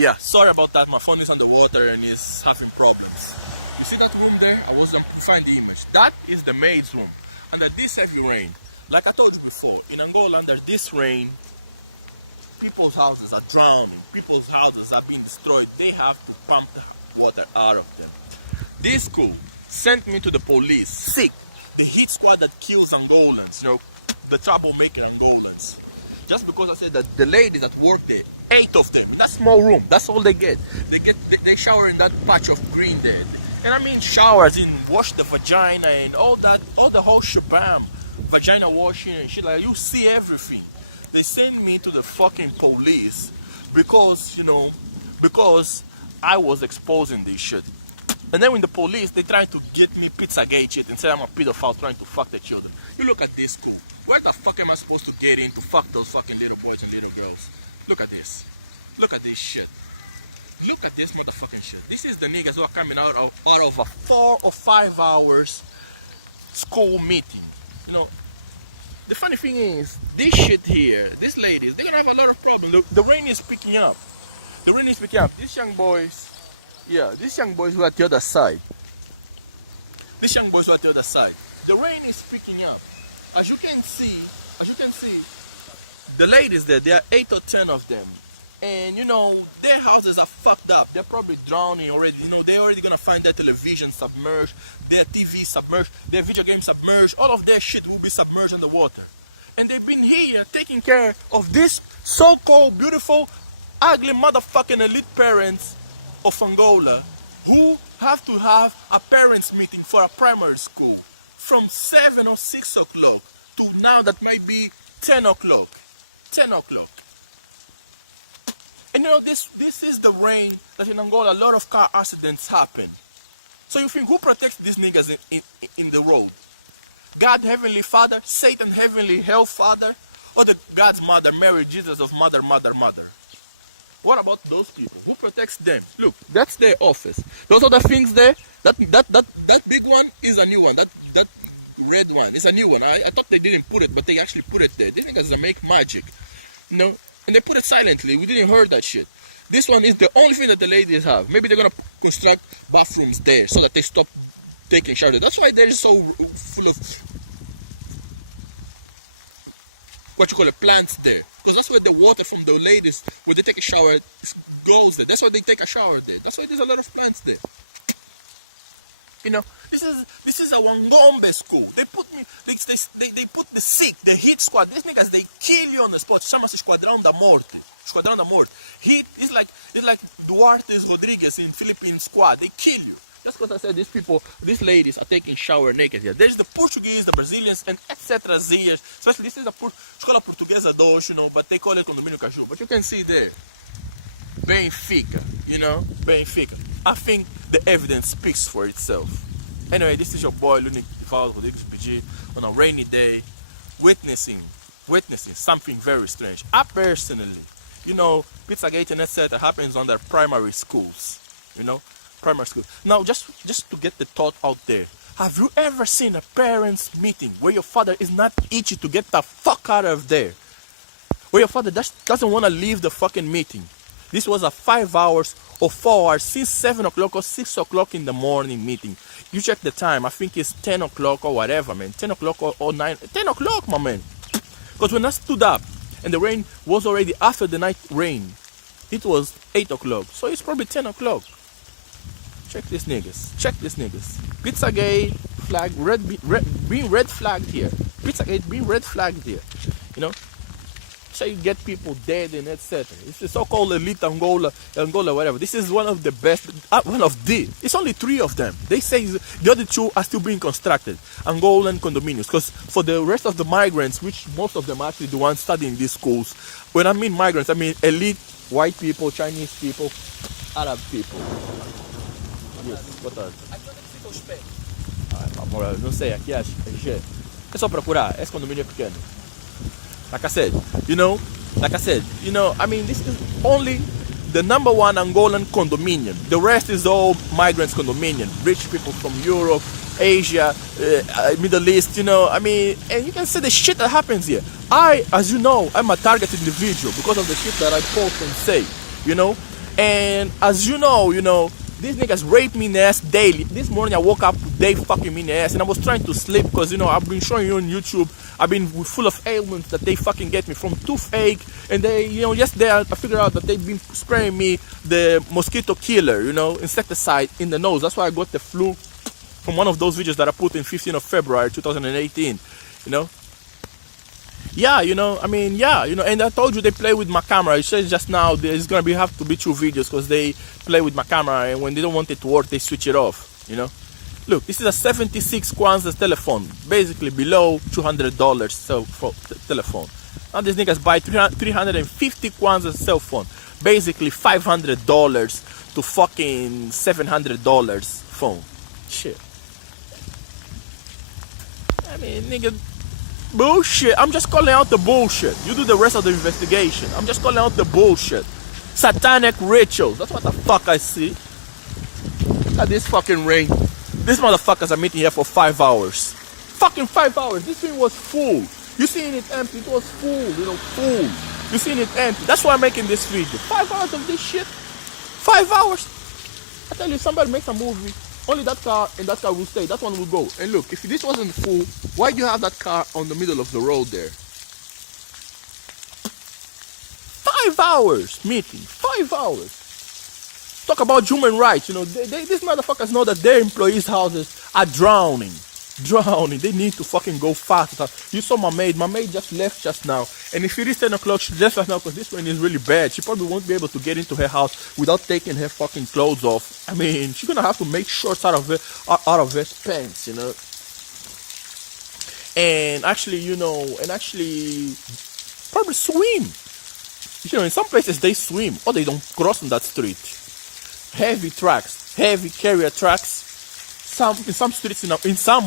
Yeah, sorry about that. My phone is underwater and is having problems. You see that room there? I was to find the image. That is the maid's room. Under this heavy rain, like I told you before, in Angola under this rain, people's houses are drowning. People's houses are being destroyed. They have to pump the water out of them. This school sent me to the police, sick. The hit squad that kills Angolans, the troublemaker Angolans. Just because I said that the ladies that work there, 8 of them, in that small room, that's all they get. They shower in that patch of green there. And I mean showers in wash the vagina and all that, all the whole shabam. Vagina washing and shit like that. You see everything. They send me to the fucking police because, because I was exposing this shit. And then when the police, they trying to get me Pizzagate shit and say I'm a pedophile trying to fuck the children. You look at this too. Where the fuck am I supposed to get in to fuck those fucking little boys and little girls? Look at this. Look at this shit. Look at this motherfucking shit. This is the niggas who are coming out of a 4 or 5 hours school meeting. The funny thing is, this shit here, these ladies, they're gonna have a lot of problems. The rain is picking up. The rain is picking up. These young boys, these young boys who are at the other side. These young boys who are at the other side. The rain is picking up. As you can see, the ladies there, there are 8 or 10 of them. And their houses are fucked up. They're probably drowning already. They're already gonna find their television submerged, their TV submerged, their video games submerged. All of their shit will be submerged in the water. And they've been here taking care of this so-called beautiful, ugly motherfucking elite parents of Angola who have to have a parents meeting for a primary school from 7 or 6 o'clock to now that might be 10 o'clock. 10 o'clock. And this is the rain that in Angola a lot of car accidents happen. So you think who protects these niggas in the road? God Heavenly Father, Satan Heavenly Hell Father, or the God's Mother, Mary, Jesus of Mother. What about those people? Who protects them? Look, that's their office. Those other things there, that big one is a new one. That red one is a new one. I thought they didn't put it, but they actually put it there. They think they make magic. And they put it silently. We didn't hear that shit. This one is the only thing that the ladies have. Maybe they're gonna construct bathrooms there so that they stop taking showers. That's why they're so full of plants there. Because that's where the water from the ladies, when they take a shower, goes there. That's why they take a shower there. That's why there's a lot of plants there. This is a Wangombe school. They put the sick, the hit squad. These niggas, they kill you on the spot. Chama-se Esquadrão da Morte. Esquadrão da Morte. It's like Duarte Rodriguez in Philippine squad. They kill you. That's because I said these ladies are taking shower naked here. There's the Portuguese, the Brazilians, and etc. here. Especially this is the Escola PORTUGUESA2, but they call it Condomínio Caju. But you can see there, Benfica, Benfica. I think the evidence speaks for itself. Anyway, this is your boy Lunik Rodriguez PG on a rainy day, witnessing something very strange. I personally, Pizzagate and etc. happens on their primary schools, primary school. Now, just to get the thought out there, have you ever seen a parents' meeting where your father is not itchy to get the fuck out of there? Where your father just doesn't want to leave the fucking meeting? This was a 5 hours or 4 hours since 7 o'clock or 6 o'clock in the morning meeting. You check the time, I think it's 10 o'clock or whatever, man. 10 o'clock or 9, 10 o'clock, my man. Because when I stood up and the rain was already after the night rain, it was 8 o'clock. So it's probably 10 o'clock. Check these niggas. Pizzagate flag, being red flagged here. Pizzagate being red flagged here. So you get people dead and etc. It's the so-called elite Angola, whatever. This is one of the best, it's only 3 of them. They say the other 2 are still being constructed, Angolan condominiums. Because for the rest of the migrants, which most of them are actually the ones studying these schools, when I mean migrants, I mean elite, white people, Chinese people, Arab people. Yes, boa tarde. Amor, não sei, aqui é só procurar, esse condomínio é pequeno. Like I said, I mean, this is only the number 1 Angolan condominium. The rest is all migrants condominium. Rich people from Europe, Asia, Middle East, I mean, and you can see the shit that happens here. As you know, I'm a target individual because of the shit that I post and say, And as you know, these niggas rape me in the ass daily. This morning I woke up, they fucking me in the ass, and I was trying to sleep because, I've been showing you on YouTube, I've been full of ailments that they fucking get me from toothache, and they, yesterday I figured out that they've been spraying me the mosquito killer, insecticide in the nose. That's why I got the flu from one of those videos that I put in 15th of February 2018, Yeah, and I told you they play with my camera. It says just now there's gonna have to be 2 videos because they play with my camera, and when they don't want it to work, they switch it off. Look, this is a 76 kwanzas telephone, basically below $200 telephone. Now these niggas buy 350 kwanzas cell phone, basically $500 to fucking $700 phone. Shit. I mean, nigga. Bullshit. I'm just calling out the bullshit. You do the rest of the investigation. I'm just calling out the bullshit. Satanic rituals. That's what the fuck I see. Look at this fucking rain. These motherfuckers are meeting here for 5 hours. Fucking 5 hours. This thing was full. You seen it empty. It was full. Full. You seen it empty. That's why I'm making this video. 5 hours of this shit. 5 hours. I tell you, somebody makes a movie. Only that car and that car will stay. That one will go. And look, if this wasn't full, why do you have that car on the middle of the road there? 5 hours meeting. 5 hours. Talk about human rights. These motherfuckers know that their employees' houses are drowning. They need to fucking go fast. You saw my maid. My maid just left just now. And if it is 10 o'clock, she left just now because this rain is really bad. She probably won't be able to get into her house without taking her fucking clothes off. I mean, she's gonna have to make shorts out of her pants, And actually, probably swim. In some places they swim or they don't cross on that street. Heavy trucks, heavy carrier trucks. In some streets,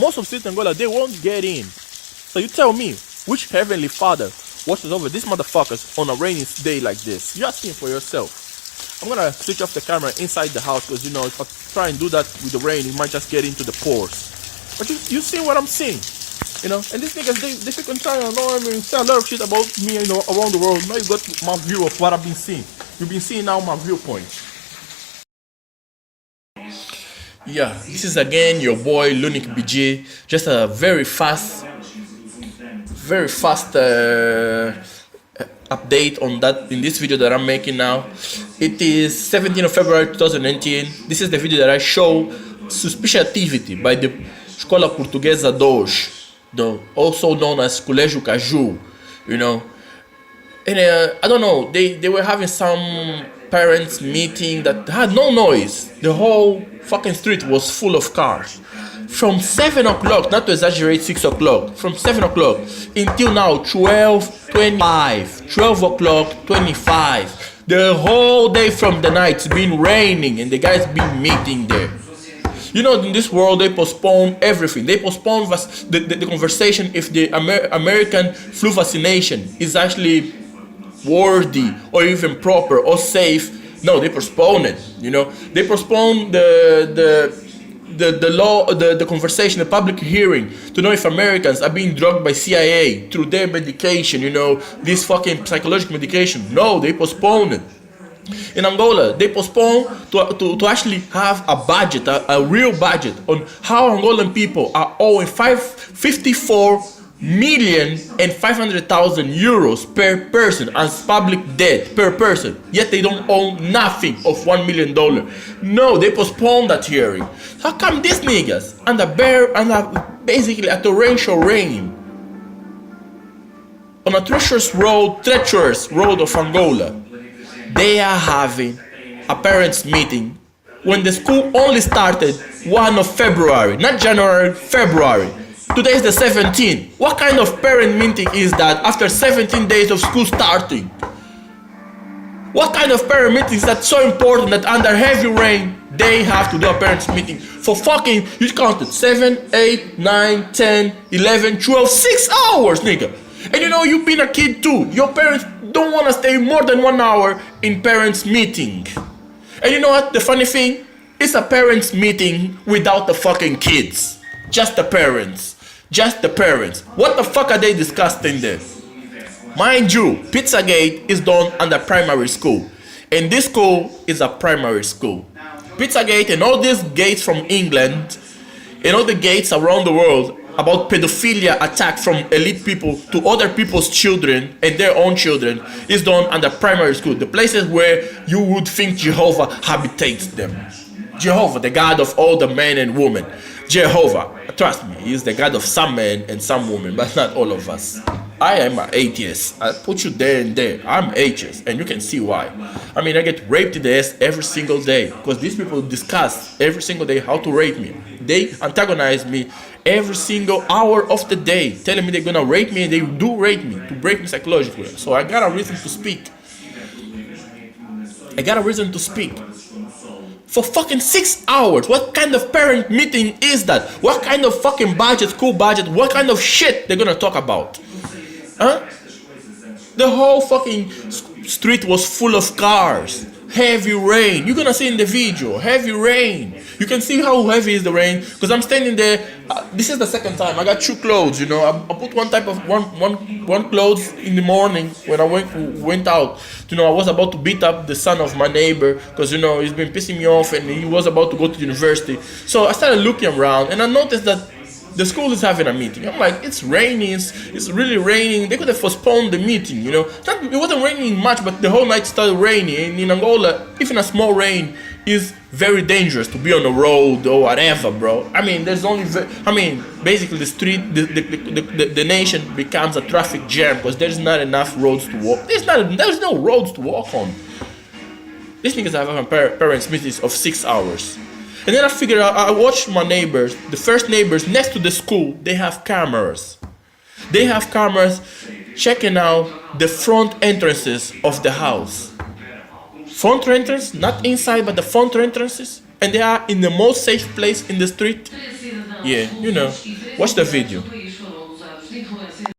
most of streets in Angola, they won't get in. So you tell me, which heavenly father watches over these motherfuckers on a rainy day like this? You ask him for yourself. I'm gonna switch off the camera inside the house because if I try and do that with the rain, it might just get into the pores. But you see what I'm seeing, And these niggas, they freaking try and annoy me and say a lot of shit about me, around the world. Now you got my view of what I've been seeing. You've been seeing now my viewpoint. Yeah, this is again your boy Lunik BJ. Just a very fast update on that in this video that I'm making now. It is 17th of February 2019. This is the video that I show suspicious activity by the Escola PORTUGUESA2, also known as Colégio Caju, And I don't know, they were having some parents meeting that had no noise. The whole fucking street was full of cars. From 7 o'clock, not to exaggerate 6 o'clock, from 7 o'clock until now 12 o'clock 25. The whole day from the night it's been raining and the guys been meeting there. In this world they postpone everything. They postpone the conversation if the American flu vaccination is actually worthy or even proper or safe. No, they postpone it. They postpone the law, the conversation, the public hearing to know if Americans are being drugged by CIA through their medication. This fucking psychological medication. No, they postpone it. In Angola, they postpone to actually have a budget, a real budget on how Angolan people are owing 54,500,000 euros per person as public debt per person. Yet they don't own nothing of $1 million. No, they postponed that hearing. How come these niggas under basically a torrential rain on a treacherous road of Angola, they are having a parents meeting when the school only started 1 of February, not January, February. Today is the 17th. What kind of parent meeting is that after 17 days of school starting? What kind of parent meeting is that so important that under heavy rain they have to do a parents meeting for fucking, you counted 7, 8, 9, 10, 11, 12, 6 hours, nigga. And you've been a kid too. Your parents don't want to stay more than 1 hour in parents meeting. And you know what? The funny thing, it's a parents meeting without the fucking kids. Just the parents. What the fuck are they discussing there? Mind you, Pizzagate is done under primary school. And this school is a primary school. Pizzagate and all these gates from England and all the gates around the world about pedophilia attack from elite people to other people's children and their own children is done under primary school. The places where you would think Jehovah habitates them. Jehovah, the God of all the men and women. Jehovah, trust me, he is the God of some men and some women, but not all of us. I am an atheist. I put you there and there. I'm atheist, and you can see why. I mean, I get raped in the ass every single day because these people discuss every single day how to rape me. They antagonize me every single hour of the day, telling me they're gonna rape me, and they do rape me, to break me psychologically. So I got a reason to speak. I got a reason to speak. For fucking 6 hours. What kind of parent meeting is that? What kind of fucking budget, school budget, what kind of shit they're gonna talk about? Huh? The whole fucking street was full of cars. Heavy rain. You're gonna see in the video. Heavy rain. You can see how heavy is the rain because I'm standing there. This is the second time. I got two clothes. You know, I put one type of one clothes in the morning when I went out. You know, I was about to beat up the son of my neighbor because you know he's been pissing me off and he was about to go to university. So I started looking around and I noticed that the school is having a meeting. I'm like, it's raining, it's really raining. They could have postponed the meeting, you know. It wasn't raining much, but the whole night started raining. And in Angola, even a small rain is very dangerous to be on the road or whatever, bro. I mean, there's only, basically the street, the nation becomes a traffic jam because there's not enough roads to walk. There's no roads to walk on. These niggas have having parents meetings of 6 hours. And then I figured out, I watched my neighbors, the first neighbors next to the school, they have cameras. They have cameras checking out the front entrances of the house. Front entrance, not inside, but the front entrances. And they are in the most safe place in the street. Yeah, you know, watch the video.